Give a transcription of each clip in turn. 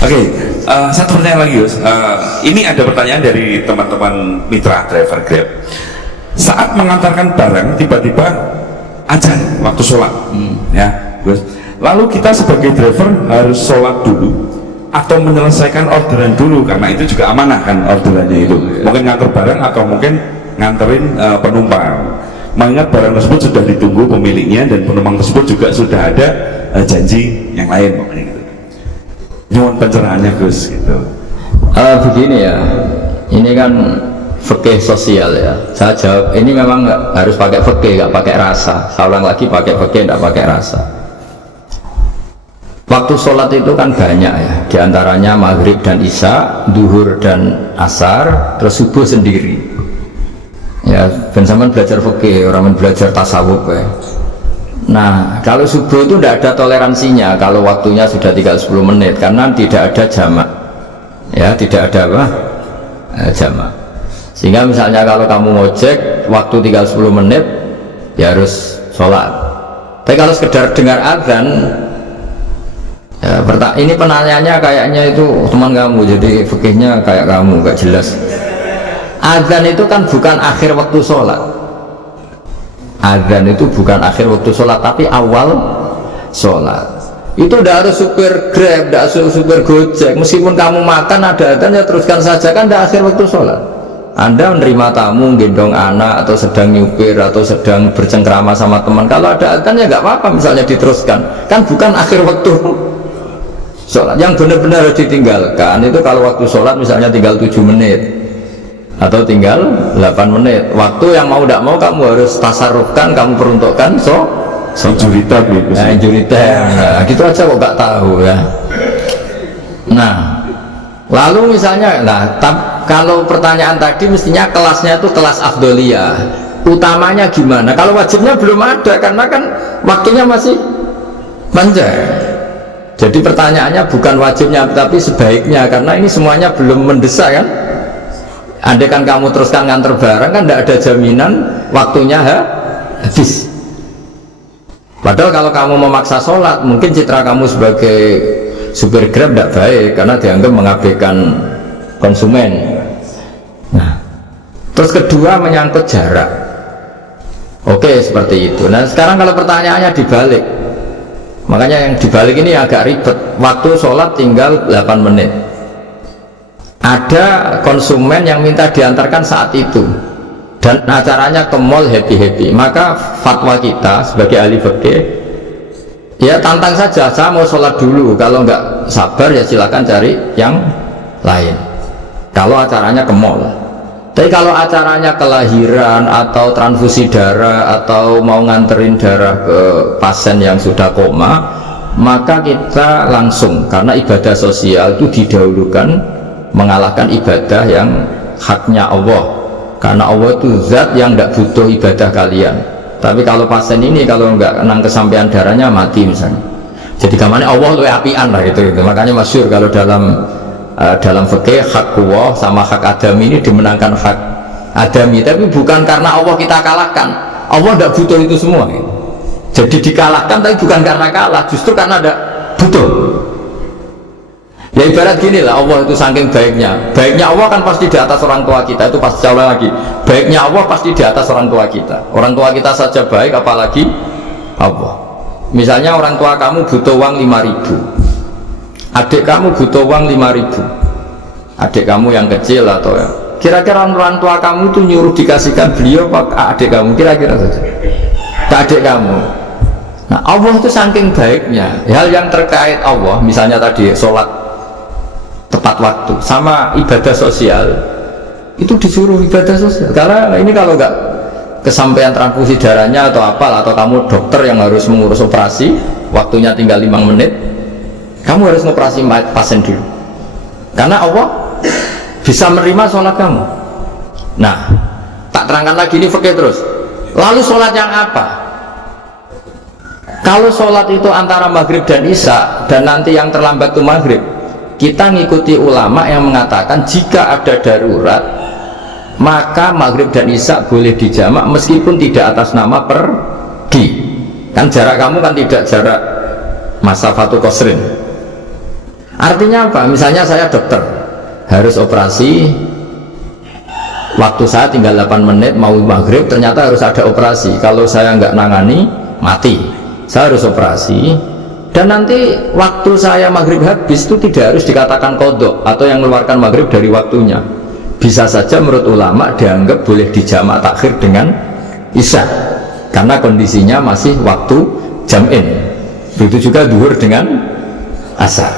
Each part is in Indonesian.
Oke, satu pertanyaan lagi Yus. Ini ada pertanyaan dari teman-teman mitra driver Grab. Saat mengantarkan barang tiba-tiba azan waktu sholat, ya Gus. Lalu kita sebagai driver harus sholat dulu atau menyelesaikan orderan dulu, karena itu juga amanah kan orderannya itu. Mungkin nganter barang atau mungkin nganterin penumpang. Mengingat barang tersebut sudah ditunggu pemiliknya dan penumpang tersebut juga sudah ada janji yang lain, pokoknya gitu. Nyuwun pencerahannya Gus gitu. Begini ya, ini kan fikih sosial ya. Saya jawab ini memang nggak harus pakai fikih, nggak pakai rasa. Saya ulang lagi, pakai fikih nggak pakai rasa. Waktu sholat itu kan banyak ya, diantaranya maghrib dan isya, duhur dan asar, terus subuh sendiri. Ya, ben sampean belajar fikih, orang belajar tasawuf ya. Nah, kalau subuh itu tidak ada toleransinya kalau waktunya sudah tinggal 10 menit, karena tidak ada jamak. Ya, tidak ada apa? Jamak. Sehingga misalnya kalau kamu ngojek, waktu tinggal 10 menit, ya harus sholat. Tapi kalau sekedar dengar azan, ya, ini penanyanya kayaknya itu teman kamu, jadi fikihnya kayak kamu, gak jelas. Azan itu kan bukan akhir waktu sholat. Azan itu bukan akhir waktu sholat, tapi awal sholat. Itu tidak harus supir Grab, tidak harus supir Gojek. Meskipun kamu makan ada azan, ya teruskan saja, kan tidak akhir waktu sholat. Anda menerima tamu, gendong anak, atau sedang nyupir, atau sedang bercengkrama sama teman, kalau ada azan ya nggak apa-apa, misalnya diteruskan. Kan bukan akhir waktu sholat. Yang benar-benar harus ditinggalkan itu kalau waktu sholat misalnya tinggal 7 menit atau tinggal 8 menit, waktu yang mau tidak mau kamu harus tasarrufkan, kamu peruntukkan jurita gitu. Nah, jurita, nah, gitu aja kok nggak tahu ya. Nah, lalu misalnya, kalau pertanyaan tadi mestinya kelasnya itu kelas afdoliyah, utamanya gimana? Kalau wajibnya belum ada, karena kan waktunya masih panjang. Jadi pertanyaannya bukan wajibnya, tapi sebaiknya, karena ini semuanya belum mendesak kan. Andai kan kamu teruskan nganter barang, kan tidak ada jaminan waktunya habis. Padahal kalau kamu memaksa sholat, mungkin citra kamu sebagai supir Grab tidak baik, karena dianggap mengabaikan konsumen. Nah, terus kedua menyangkut jarak. Oke, seperti itu. Nah, sekarang kalau pertanyaannya dibalik, makanya yang dibalik ini agak ribet. Waktu sholat tinggal 8 menit. Ada konsumen yang minta diantarkan saat itu, dan acaranya ke mall happy-happy. Maka fatwa kita sebagai ahli fikih, ya tantang saja, saya mau sholat dulu. Kalau nggak sabar ya silakan cari yang lain, kalau acaranya ke mall. Tapi kalau acaranya kelahiran atau transfusi darah atau mau nganterin darah ke pasien yang sudah koma, maka kita langsung, karena ibadah sosial itu didahulukan, mengalahkan ibadah yang haknya Allah, karena Allah itu zat yang tidak butuh ibadah kalian. Tapi kalau pasien ini kalau nggak kenang kesampaian darahnya mati misalnya, jadi kamarnya Allah lu apian lah gitu. Makanya masyhur kalau dalam fikih, hak Allah sama hak adami ini dimenangkan hak adami, tapi bukan karena Allah kita kalahkan. Allah tidak butuh itu semua gitu. Jadi dikalahkan, tapi bukan karena kalah, justru karena ada butuh. Ya ibarat gini lah, Allah itu saking baiknya Allah kan pasti di atas orang tua kita, itu pasti jauh lagi. Baiknya Allah pasti di atas orang tua kita. Orang tua kita saja baik, apalagi Allah. Misalnya orang tua kamu butuh uang 5.000, adik kamu butuh uang 5.000, adik kamu yang kecil atau ya, kira-kira orang tua kamu itu nyuruh dikasihkan beliau pak adik kamu, kira-kira saja ke adik kamu. Nah, Allah itu saking baiknya, hal yang terkait Allah, misalnya tadi sholat tepat waktu sama ibadah sosial, itu disuruh ibadah sosial. Karena ini kalau nggak kesampaian transfusi darahnya atau apa, atau kamu dokter yang harus mengurus operasi, waktunya tinggal 5 menit, kamu harus ngoperasi pasien dulu, karena Allah bisa menerima sholat kamu. Nah, tak terangkan lagi, ini fikih terus. Lalu sholat yang apa? Kalau sholat itu antara maghrib dan isya, dan nanti yang terlambat itu maghrib, kita ngikuti ulama yang mengatakan jika ada darurat, maka maghrib dan isya boleh dijamak meskipun tidak atas nama pergi. Kan jarak kamu kan tidak jarak masafatu qasrin. Artinya apa? Misalnya saya dokter, harus operasi, waktu saya tinggal 8 menit mau maghrib, ternyata harus ada operasi. Kalau saya nggak nangani, mati. Saya harus operasi, dan nanti waktu saya maghrib habis itu tidak harus dikatakan kodok atau yang mengeluarkan maghrib dari waktunya. Bisa saja menurut ulama dianggap boleh dijamak takhir dengan isya, karena kondisinya masih waktu jam'in. Begitu juga duhur dengan asar.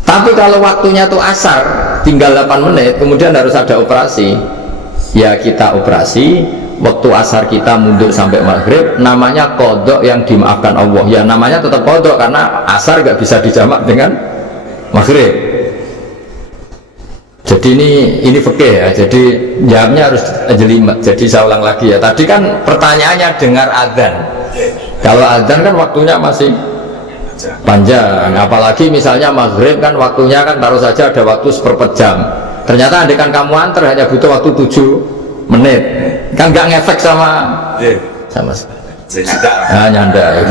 Tapi kalau waktunya tuh asar, tinggal 8 menit, kemudian harus ada operasi, ya kita operasi, waktu asar kita mundur sampai maghrib, namanya kodok yang dimaafkan Allah. Ya namanya tetap kodok, karena asar gak bisa dijamak dengan maghrib. Jadi ini fikih ya, jadi jawabnya harus jelimet. Jadi saya ulang lagi ya, tadi kan pertanyaannya dengar adzan. Kalau adzan kan waktunya masih panjang, apalagi misalnya maghrib kan waktunya kan taruh saja ada waktu seperempat jam, ternyata andekan kamu antar hanya butuh waktu 7 menit, kan nggak ngefek sama nyanda.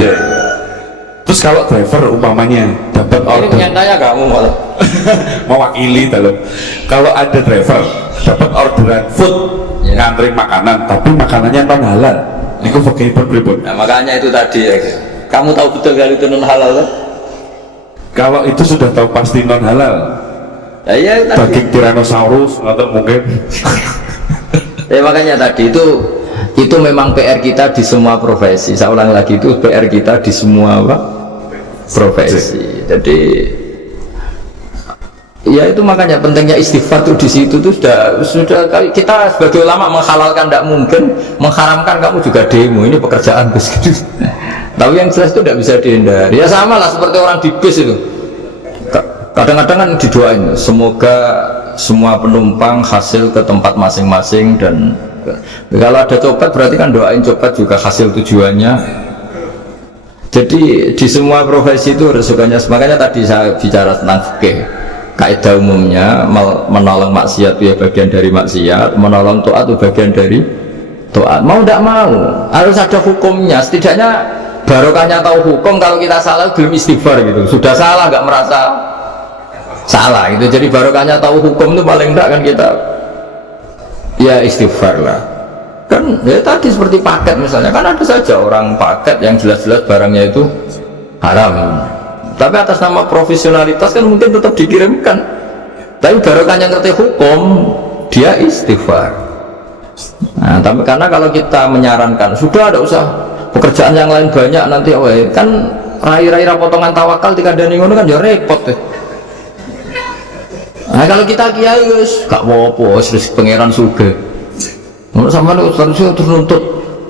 Terus kalau driver umpamanya dapat ini nyandanya kamu malah mewakili dalam, kalau ada driver dapat orderan food, nganterin makanan tapi makanannya non halal, ini kok pakai berpribun. Nah, makanya itu tadi ya, kamu tahu betul kalau itu non halal kan? Kalau itu sudah tahu pasti non halal. Ya, iya, daging Tyrannosaurus atau mungkin. Ya makanya tadi itu memang PR kita di semua profesi. Saya ulang lagi, itu PR kita di semua profesi. Jadi ya itu makanya pentingnya istighfar tuh di situ tuh sudah kita sebagai ulama menghalalkan tidak mungkin, mengharamkan kamu juga demo, ini pekerjaan bos gitu. Tapi yang jelas itu tidak bisa dihindari. Ya sama lah seperti orang di bis itu. Kadang-kadang kan didoain, semoga semua penumpang hasil ke tempat masing-masing, dan kalau ada copet berarti kan doain copet juga hasil tujuannya. Jadi di semua profesi itu resikonya. Makanya tadi saya bicara tentang fikih. Kaidah umumnya menolong maksiat itu ya bagian dari maksiat, menolong taat itu bagian dari taat. Mau tidak mau harus ada hukumnya. Setidaknya barokahnya tahu hukum, kalau kita salah belum istighfar gitu, sudah salah nggak merasa salah gitu. Jadi barokahnya tahu hukum itu paling enggak kan kita ya istighfar lah. Kan ya tadi seperti paket misalnya, kan ada saja orang paket yang jelas-jelas barangnya itu haram, tapi atas nama profesionalitas kan mungkin tetap dikirimkan, tapi barokahnya ngerti hukum dia istighfar. Nah, tapi karena kalau kita menyarankan sudah ada usah pekerjaan yang lain banyak nanti kan rai-rai potongan tawakal dikandani ngono kan ya repot deh. Nah kalau kita kiai wis gak apa-apa, wis pangeran sugih. Ngono sampean harusnya terus nuntut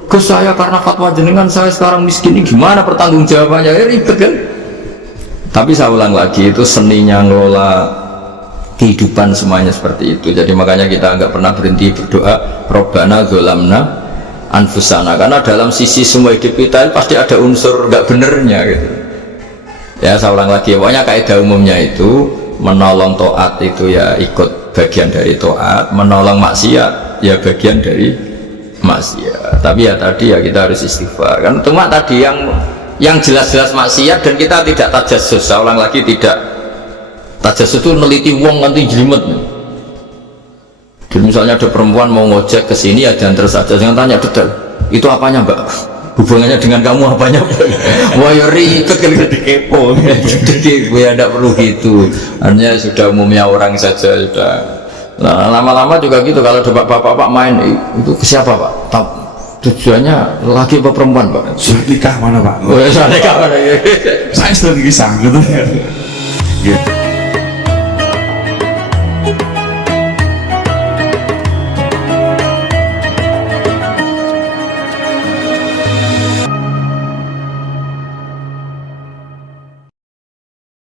Gus, saya karena fatwa jenengan saya sekarang miskin, ini gimana pertanggungjawabannya? Ya ribet kan. Tapi saya ulang lagi, itu seninya ngelola kehidupan semuanya seperti itu. Jadi makanya kita nggak pernah berhenti berdoa Rabbana dzolamna anfusana, karena dalam sisi semua hidup kita pasti ada unsur nggak benernya gitu. Ya saya ulang lagi, pokoknya kaidah umumnya itu menolong taat itu ya ikut bagian dari taat, menolong maksiat ya bagian dari maksiat. Tapi ya tadi ya kita harus istighfar kan. Cuma tadi yang jelas-jelas maksiat dan kita tidak tajassus. Saya ulang lagi, tidak tajassus itu neliti wong nanti jelimet. Jadi misalnya ada perempuan mau ngojek ke sini ya diantar saja, jangan tanya detail. Itu apanya mbak? Hubungannya dengan kamu apanya? Wah ya ribet kali, jadi kepo. Jadi gue tidak perlu gitu. Hanya sudah umumnya orang saja sudah. Nah lama-lama juga gitu. Kalau coba bapak-bapak main itu ke siapa pak? Tujuannya laki apa perempuan pak? Sudah nikah mana pak? Sudah nikah mana? Saya sudah nikah gitu.